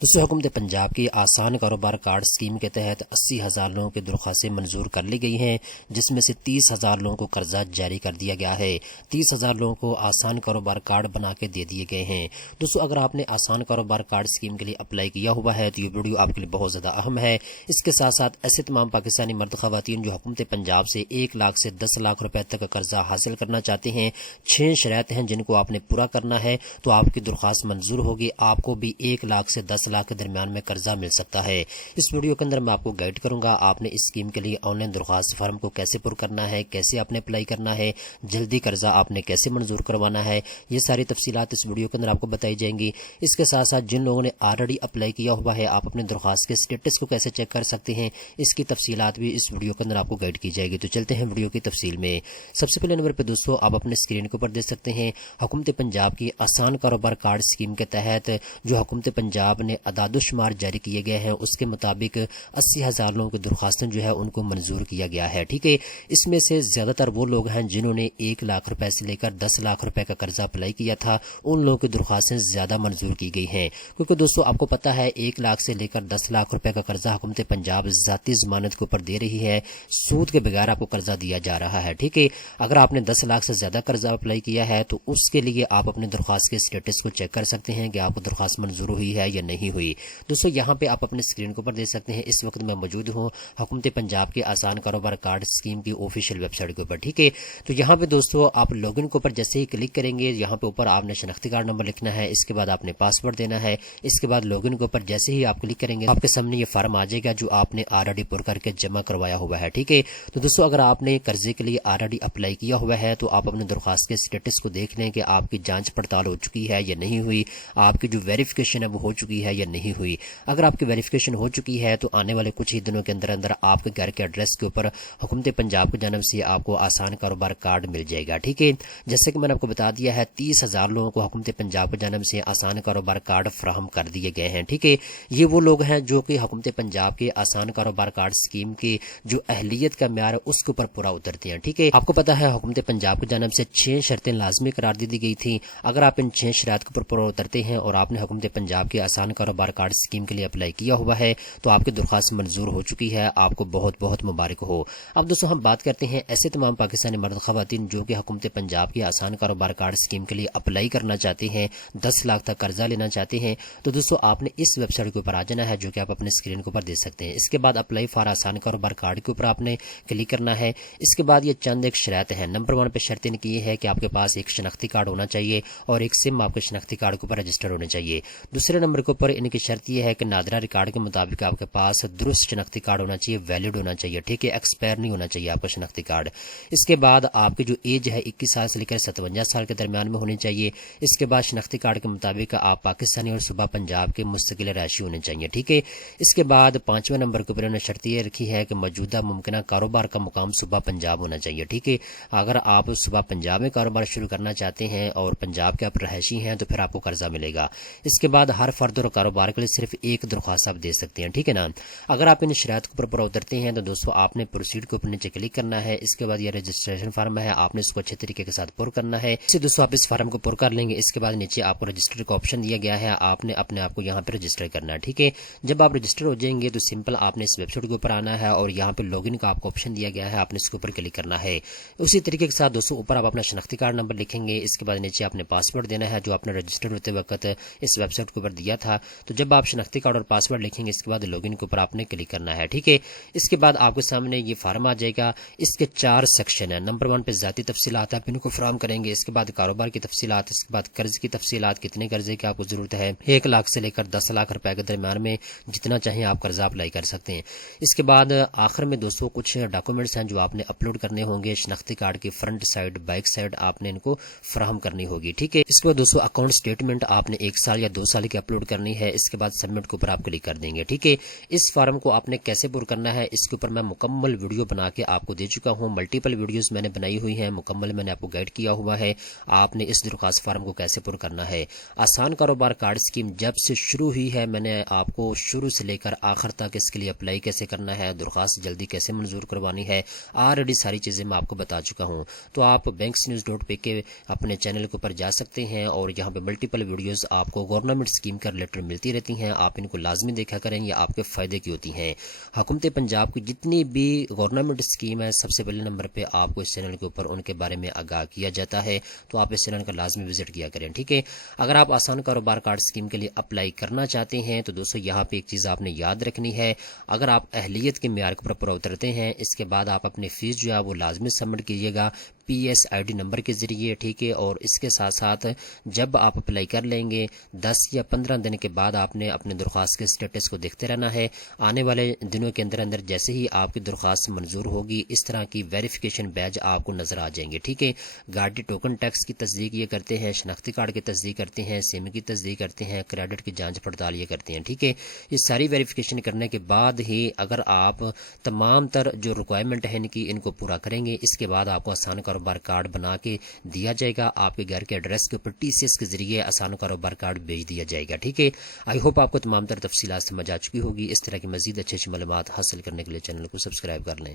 دوستوں حکومت پنجاب کی آسان کاروبار کارڈ اسکیم کے تحت 80,000 لوگوں کی درخواستیں منظور کر لی گئی ہیں، جس میں سے 30,000 لوگوں کو قرضہ جاری کر دیا گیا ہے۔ 30,000 لوگوں کو آسان کاروبار کارڈ بنا کے دے دیے گئے ہیں۔ دوستوں اگر آپ نے آسان کاروبار کارڈ اسکیم کے لیے اپلائی کیا ہوا ہے تو یہ ویڈیو آپ کے لیے بہت زیادہ اہم ہے۔ اس کے ساتھ ساتھ ایسے تمام پاکستانی مرد خواتین جو حکومت پنجاب سے 1 لاکھ سے 10 لاکھ روپے تک کا قرضہ حاصل کرنا چاہتے ہیں، 6 شرائط ہیں جن کو آپ نے پورا کرنا ہے تو آپ کی درخواست منظور ہوگی۔ آپ کو بھی 1 لاکھ سے 10 لاکھ کے درمیان میں قرضہ مل سکتا ہے۔ اس ویڈیو کے اندر میں آپ کو گائیڈ کروں گا آپ نے اس اسکیم کے لیے آن لائن درخواست فارم کو کیسے پر کرنا ہے، کیسے آپ نے اپلائی کرنا ہے، جلدی قرضہ آپ نے کیسے منظور کروانا ہے، یہ ساری تفصیلات اس ویڈیو کے اندر آپ کو بتائی جائیں گی۔ اس کے ساتھ ساتھ جن لوگوں نے آلریڈی اپلائی کیا ہوا ہے آپ اپنے درخواست کے سٹیٹس کو کیسے چیک کر سکتے ہیں، اس کی تفصیلات بھی اس ویڈیو کے اندر آپ کو گائیڈ کی جائے گی۔ تو چلتے ہیں ویڈیو کی تفصیل میں۔ سب سے پہلے نمبر پہ دوستو آپ اپنے اسکرین کے اوپر دیکھ سکتے ہیں حکومت پنجاب کی آسان کاروبار کارڈ اسکیم کے تحت جو حکومت پنجاب نے اعداد و شمار جاری کیے گئے ہیں اس کے مطابق 80,000 لوگوں کی درخواستیں جو ہے ان کو منظور کیا گیا ہے۔ ٹھیک ہے، اس میں سے زیادہ تر وہ لوگ ہیں جنہوں نے 1 لاکھ روپے سے لے کر 10 لاکھ روپے کا قرضہ اپلائی کیا تھا، ان لوگوں کی درخواستیں زیادہ منظور کی گئی ہیں، کیونکہ دوستو آپ کو پتہ ہے 1 لاکھ سے لے کر 10 لاکھ روپے کا قرضہ حکومت پنجاب ذاتی ضمانت کے اوپر دے رہی ہے، سود کے بغیر آپ کو قرضہ دیا جا رہا ہے۔ ٹھیک ہے، اگر آپ نے 10 لاکھ سے زیادہ قرضہ اپلائی کیا ہے تو اس کے لیے آپ اپنے درخواست کے سٹیٹس کو چیک کر سکتے ہیں کہ آپ کو درخواست منظور ہوئی ہے یا نہیں ہوئی۔ دوستو یہاں پہ آپ اپنے اسکرین کے اوپر دیکھ سکتے ہیں اس وقت میں موجود ہوں حکومت پنجاب کے آسان کاروبار کارڈ اسکیم کی آفیشیل ویب سائٹ کے اوپر۔ ٹھیک ہے، تو یہاں پہ دوستو آپ لاگ ان کے اوپر جیسے ہی کلک کریں گے یہاں پہ اوپر آپ نے شناختی کارڈ نمبر لکھنا ہے، اس کے بعد آپ نے پاسورڈ دینا ہے، اس کے بعد لاگ ان کے اوپر جیسے ہی آپ کلک کریں گے آپ کے سامنے یہ فارم آ جائے گا جو آپ نے آلریڈی پر کر کے جمع کروایا ہوا ہے۔ ٹھیک ہے، تو دوستو اگر آپ نے قرضے کے لیے آلریڈی اپلائی کیا ہوا ہے تو آپ اپنے درخواست کے سٹیٹس کو دیکھ لیں کہ آپ کی جانچ پڑتال ہو چکی ہے یا نہیں ہوئی، آپ کی جو ویریفیکیشن ہے وہ ہو چکی ہے یا نہیں ہوئی۔ اگر آپ کی ویریفیکیشن ہو چکی ہے تو آنے والے کچھ ہی دنوں کے اندر آپ کے گھر کے ایڈریس کے اوپر حکومت پنجاب کی جانب سے آپ کو آسان کاروبار کارڈ مل جائے گا۔ ٹھیک ہے، جیسے کہ میں نے آپ کو بتا دیا ہے 30,000 لوگوں کو حکومت پنجاب کی جانب سے آسان کاروبار کارڈ فراہم کر دیے گئے ہیں۔ ٹھیک ہے، یہ وہ لوگ ہیں جو کہ حکومت پنجاب کے آسان کاروبار کارڈ اسکیم کی جو اہلیت کا معیار ہے اس کے اوپر پورا اترتے ہیں۔ ٹھیک ہے، آپ کو پتا ہے حکومت پنجاب کی جانب سے 6 شرطیں لازمی قرار دی گئی تھیں، اگر آپ ان 6 شرائط کے اوپر پورا اترتے ہیں اور آپ نے حکومت پنجاب کے آسان کاروبار کارڈ اسکیم کے لیے اپلائی کیا ہوا ہے تو آپ کی درخواست منظور ہو چکی ہے، آپ کو بہت بہت مبارک ہو۔ اب دوستو ہم بات کرتے ہیں ایسے تمام پاکستانی مرد خواتین جو کہ حکومت پنجاب کی آسان کاروبار کارڈ اسکیم کے لیے اپلائی کرنا چاہتے ہیں، 10 لاکھ تک قرضہ لینا چاہتے ہیں، تو دوستو آپ نے اس ویب سائٹ کے اوپر آ جانا ہے جو کہ آپ اپنے اسکرین کے اوپر دیکھ سکتے ہیں۔ اس کے بعد اپلائی فار آسان کاروبار کارڈ کے اوپر آپ نے کلک کرنا ہے۔ اس کے بعد یہ چند ایک شرائط ہیں۔ نمبر 1 پہ شرط ان کی یہ ہے کہ آپ کے پاس ایک شناختی کارڈ ہونا چاہیے اور ایک سم آپ کے شناختی کارڈ کے اوپر رجسٹر ہونے چاہیے۔ دوسرے نمبر کے اوپر ان کی شرط یہ ہے کہ نادرہ ریکارڈ کے مطابق آپ کے پاس درست شناختی کارڈ ہونا چاہیے، ویلڈ ہونا چاہیے۔ ٹھیک ہے، ایکسپائر نہیں ہونا چاہیے آپ کا شناختی کارڈ۔ اس کے بعد آپ کی جو ایج ہے 21 سال سے لے کر 57 سال کے درمیان میں ہونی چاہیے۔ اس کے بعد شناختی کارڈ کے مطابق آپ پاکستانی اور صوبہ پنجاب کے مستقل رہائشی ہونے چاہیے۔ ٹھیک ہے، اس کے بعد 5ویں نمبر کے اوپر انہوں نے شرط یہ رکھی ہے کہ موجودہ ممکنہ کاروبار کا مقام صوبہ پنجاب ہونا چاہیے۔ ٹھیک ہے، اگر آپ صوبہ پنجاب میں کاروبار شروع کرنا چاہتے ہیں اور پنجاب کے آپ رہائشی ہیں تو پھر آپ کو قرضہ ملے گا۔ اس کے بعد ہر فرد اور کاروبار کے لیے صرف ایک درخواست آپ دے سکتے ہیں۔ ٹھیک ہے نا، اگر آپ ان شرائط کے اوپر پورا اترتے ہیں تو دوستو آپ نے پروسیڈ کے اوپر نیچے کلک کرنا ہے۔ اس کے بعد یہ رجسٹریشن فارم ہے، آپ نے اس کو اچھے طریقے کے ساتھ پر کرنا ہے۔ اسے دوستو آپ اس فارم کو پر کر لیں گے، اس کے بعد نیچے آپ کو رجسٹر کا آپشن دیا گیا ہے، آپ نے اپنے آپ کو یہاں پہ رجسٹر کرنا ہے۔ ٹھیک ہے، جب آپ رجسٹر ہو جائیں گے تو سمپل آپ نے اس ویب سائٹ کے اوپر آنا ہے اور یہاں پہ لاگ ان کا آپ کو آپشن دیا گیا ہے، آپ نے اس کے اوپر کلک کرنا ہے۔ اسی طریقے کے ساتھ دوستو اوپر آپ اپنا شناختی کارڈ نمبر لکھیں گے، اس کے بعد نیچے آپ نے پاسورڈ دینا ہے جو آپ نے رجسٹر ہوتے وقت اس ویب سائٹ کے اوپر دیا تھا۔ تو جب آپ شناختی کارڈ اور پاسورڈ لکھیں گے اس کے بعد لاگ ان کے اوپر آپ نے کلک کرنا ہے۔ ٹھیک ہے، اس کے بعد آپ کے سامنے یہ فارم آ جائے گا، اس کے 4 سیکشن ہیں۔ نمبر 1 پہ ذاتی تفصیلات آپ ان کو فراہم کریں گے، اس کے بعد کاروبار کی تفصیلات، اس کے بعد قرض کی تفصیلات، کتنے قرضے کی آپ کو ضرورت ہے، 1 لاکھ سے لے کر 10 لاکھ روپے کے درمیان میں جتنا چاہیں آپ قرضہ اپلائی کر سکتے ہیں۔ اس کے بعد آخر میں دوستوں کچھ ڈاکومنٹس ہیں جو آپ نے اپلوڈ کرنے ہوں گے، شناختی کارڈ کی فرنٹ سائڈ، بیک سائڈ آپ نے ان کو فراہم کرنی ہوگی۔ ٹھیک ہے، اس کے بعد دوستوں اکاؤنٹ سٹیٹمنٹ آپ نے 1 سال یا 2 سال کی اپلوڈ کرنی ہے، اس کے بعد سبمٹ کے اوپر آپ کلک کر دیں گے۔ ٹھیک ہے، اس فارم کو آپ نے کیسے پر کرنا ہے اس کے اوپر میں مکمل ویڈیو بنا کے آپ کو دے چکا ہوں، ملٹیپل ویڈیوز میں نے بنائی ہوئی ہیں، مکمل میں نے آپ کو گائیڈ کیا ہوا ہے آپ نے اس درخواست فارم کو کیسے پر کرنا ہے۔ آسان کاروبار کارڈ اسکیم جب سے شروع ہوئی ہے میں نے آپ کو شروع سے لے کر آخر تک اس کے لیے اپلائی کیسے کرنا ہے، درخواست جلدی کیسے منظور کروانی ہے، آلریڈی ساری چیزیں میں آپ کو بتا چکا ہوں۔ تو آپ banksnews.pk کے اپنے چینل کے اوپر جا سکتے ہیں اور یہاں پہ ملٹیپل ویڈیوز آپ کو گورنمنٹ اسکیم کا ریلیٹڈ ملتی رہتی ہیں، آپ ان کو لازمی دیکھا کریں، یہ آپ کے فائدے کی ہوتی ہیں۔ حکومت پنجاب کی جتنی بھی گورنمنٹ اسکیم ہے سب سے پہلے نمبر پہ آپ کو اس چینل کے اوپر ان کے بارے میں آگاہ کیا جاتا ہے، تو آپ اس چینل کا لازمی وزٹ کیا کریں، ٹھیک ہے۔ اگر آپ آسان کاروبار کارڈ اسکیم کے لیے اپلائی کرنا چاہتے ہیں تو دوستو یہاں پہ ایک چیز آپ نے یاد رکھنی ہے، اگر آپ اہلیت کے معیار کے اوپر پورا اترتے ہیں، اس کے بعد آپ اپنی فیس جو ہے وہ لازمی سبمٹ کیجیے گا PSID نمبر کے ذریعے، ٹھیک ہے۔ اور اس کے ساتھ ساتھ جب آپ اپلائی کر لیں گے 10 یا 15 دن کے بعد آپ نے اپنے درخواست کے سٹیٹس کو دیکھتے رہنا ہے۔ آنے والے دنوں کے اندر جیسے ہی آپ کی درخواست منظور ہوگی اس طرح کی ویریفیکیشن بیج آپ کو نظر آ جائیں گے، ٹھیک ہے۔ گاڑی ٹوکن ٹیکس کی تصدیق یہ کرتے ہیں، شناختی کارڈ کی تصدیق کرتے ہیں، سم کی تصدیق کرتے ہیں، کریڈٹ کی جانچ پڑتال یہ کرتے ہیں، ٹھیک ہے۔ یہ ساری ویریفیکیشن کرنے کے بعد ہی اگر آپ تمام تر جو ریکوائرمنٹ ہے ان کو پورا کریں گے، اس کے بعد آپ کو آسان کاروبار کارڈ بنا کے دیا جائے گا، آپ کے گھر کے ایڈریس کے اوپر TCS کے ذریعے آسان کاروبار کارڈ بھیج دیا جائے گا، ٹھیک ہے۔ آئی ہوپ آپ کو تمام تر تفصیلات سمجھ آ چکی ہوگی۔ اس طرح کی مزید اچھی معلومات حاصل کرنے کے لیے چینل کو سبسکرائب کر لیں۔